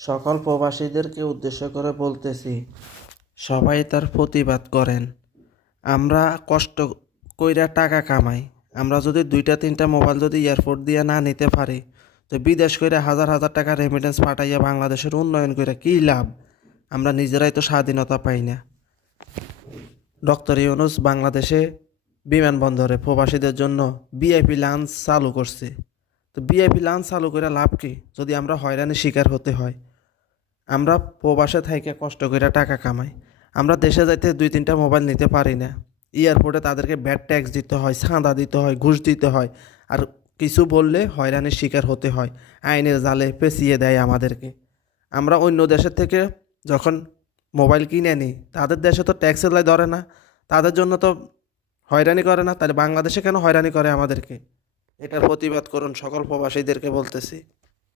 সকল প্রবাসীদেরকে উদ্দেশ্য করে বলতেছি, সবাই তার প্রতিবাদ করেন। আমরা কষ্ট কইরা টাকা কামাই, আমরা যদি 2-3টা মোবাইল যদি এয়ারপোর্ট দিয়ে না নিতে পারি, তো বিদেশ কইরা হাজার হাজার টাকা রেমিটেন্স পাঠাইয়া বাংলাদেশের উন্নয়ন কইরা কী লাভ? আমরা নিজেরাই তো স্বাধীনতা পাই না। ডক্টর ইউনূস বাংলাদেশে বিমানবন্দরে প্রবাসীদের জন্য ভিআইপি লাঞ্চ চালু করছে। তো ভিআইপি লাঞ্চ চালু করে লাভ কি যদি আমরা হয়রানির শিকার হতে হয়? আমরা প্রবাসে থাইকে কষ্ট করে টাকা কামাই, আমরা দেশে যাইতে 2-3টা মোবাইল নিতে পারি না। এয়ারপোর্টে তাদেরকে ব্যাড ট্যাক্স দিতে হয়, চাঁদা দিতে হয়, ঘুষ দিতে হয়, আর কিছু বললে হয়রানির শিকার হতে হয়, আইনের জালে পেঁচিয়ে দেয় আমাদেরকে। আমরা অন্য দেশের থেকে যখন মোবাইল কিনে নিই, তাদের দেশে তো ট্যাক্সের লাই ধরে না, তাদের জন্য তো হয়রানি করে না, তাহলে বাংলাদেশে কেন হয়রানি করে আমাদেরকে? এটার প্রতিবাদ করুন, সকল প্রবাসীদেরকে বলতেছি।